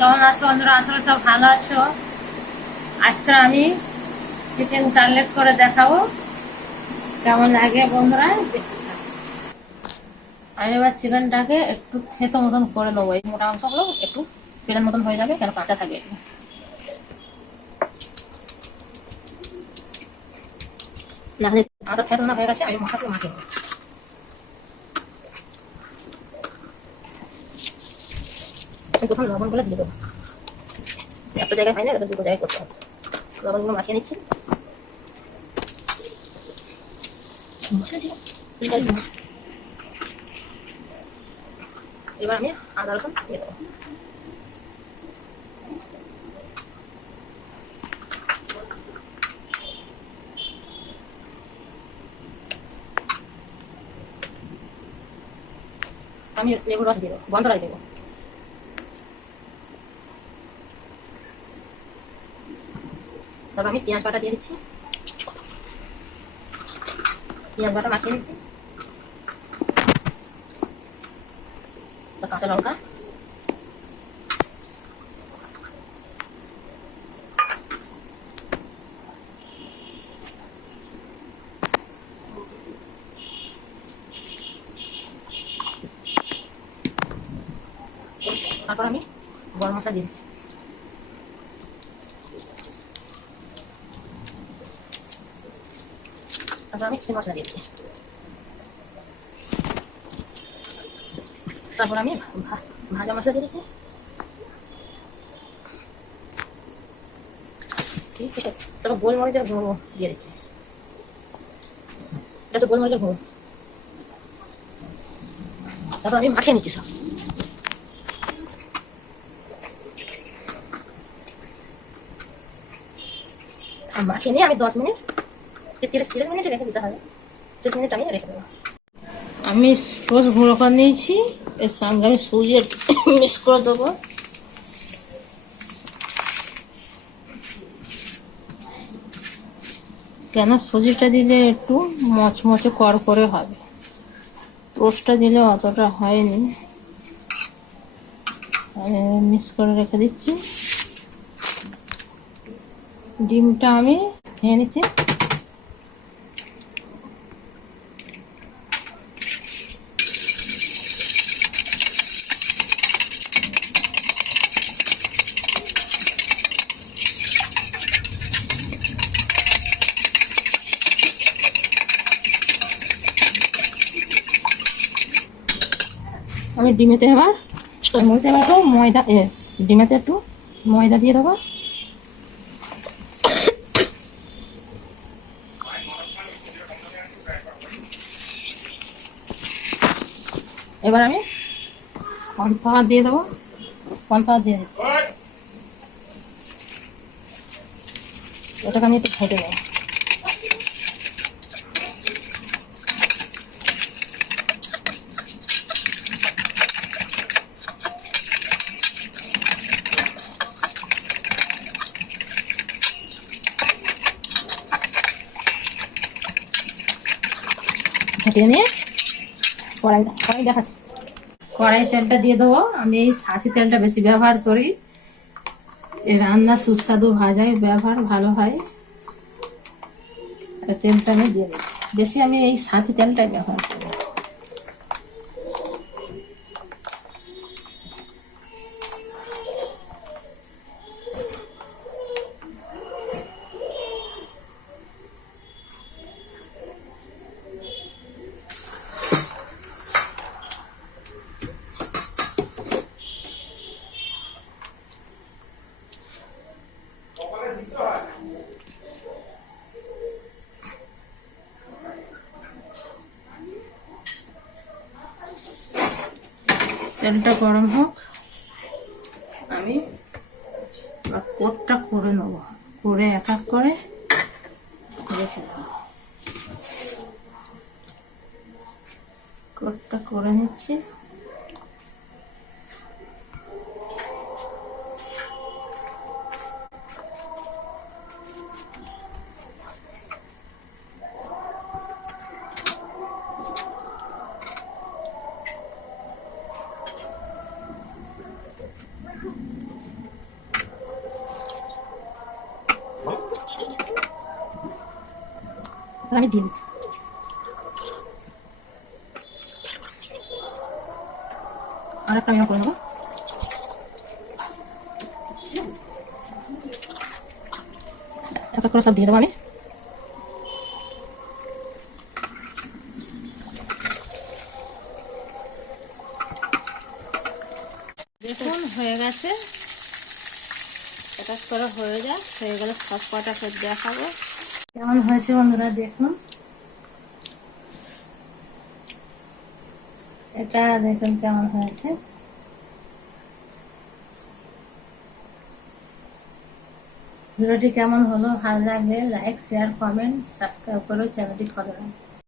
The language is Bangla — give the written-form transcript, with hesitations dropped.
কেমন আছো বন্ধুরা? আসলে সব ভালো আছো। আজকে আমি চিকেন কাটলেট করে দেখাবো, কেমন লাগে বন্ধুরা। আমি এবার চিকেনটাকে একটু থেতো মতন করে নেবো। এই মোটা অংশগুলো একটু পেলের মতন হয়ে যাবে, কেন কাঁচা থাকে একটু। নাহলে কাঁচা থেতো না হয়ে গেছে, আমি মশলাগুলো মাখিয়ে নেবো। প্রথম লবণগুলো দিয়ে দেবো। একটা জায়গায় হয় না, এটা দুটো জায়গায় করতে হবে। লবণগুলো মাখিয়ে নিচ্ছি। এবার আমি আদা রসুন দিয়ে দেবো। আমি লেবুর রস দিয়ে দেবো, বন্ধ রাখ দেবো। তারপর আমি পেঁয়াজ বাটা দিয়ে দিচ্ছি। পেঁয়াজ বাটা মাখিয়ে দিচ্ছি। কাঁচা লঙ্কা, তারপর আমি গরম মশলা দিয়ে দিচ্ছি। তারপর আমি চিকেন মশলা দিয়ে দিচ্ছি। তারপর আমি ভাজা মশলা দিয়ে দিচ্ছি। ঠিক আছে, তারপর গোলমরিচের গুঁড়ো দিয়ে দিচ্ছি। এটা তো গোলমরিচের গুঁড়ো। তারপর আমি মাখিয়ে নিচ্ছি সব। মাখিয়ে নিয়ে আমি 10 মিনিট 30 মিনিট রেখে দিতে হবে। 30 মিনিট আমি রেখে দেবো। আমি সস গুঁড়ো করে নিয়েছি, এর সঙ্গে আমি সুজি মিক্স করে দেবো। কেন সুজিটা দিলে একটু মচমচে করে হবে, টোস্টটা দিলে অতটা হয়নি। আমি মিক্স করে রেখে দিচ্ছি। ডিমটা আমি খেয়ে নিচ্ছি। আমি ডিমেতে এবার একটু ময়দা ডিমেতে একটু ময়দা দিয়ে দেবো। এবার আমি কর্নফ্লাওয়ার দিয়ে দেবো। কর্নফ্লাওয়ার দিয়ে দিচ্ছি। এটাকে আমি একটু ঘেটে নেব। ঘেটে নিয়ে কড়াই দেখাচ্ছি। কড়াই তেলটা দিয়ে দেবো। আমি এই সাথী তেলটা বেশি ব্যবহার করি, এই রান্না সুস্বাদু ভাজায় ব্যবহার ভালো হয়। তেলটা আমি দিয়ে দিচ্ছি বেশি, আমি এই সাথী তেলটাই ব্যবহার করি। তেলটা গরম হোক, আমি কোটটা করে নেব, করে এক এক করে রেখে দেবো। কোটটা করে নিচ্ছি। আমি ডিম আর একটা আমি করে নেবো। এক এক করে সব দিয়ে দেবো আমি। দেখুন হয়ে গেছে, এক এক করে হয়ে যায়, হয়ে গেলে সব কটা সব দেখাবো কেমন হয়েছে বন্ধুরা। দেখুন এটা দেখুন কেমন হয়েছে। ভিডিওটি কেমন হলো, ভালো লাগলে লাইক শেয়ার কমেন্ট সাবস্ক্রাইব করে চ্যানেলটি ফলো রাখুন।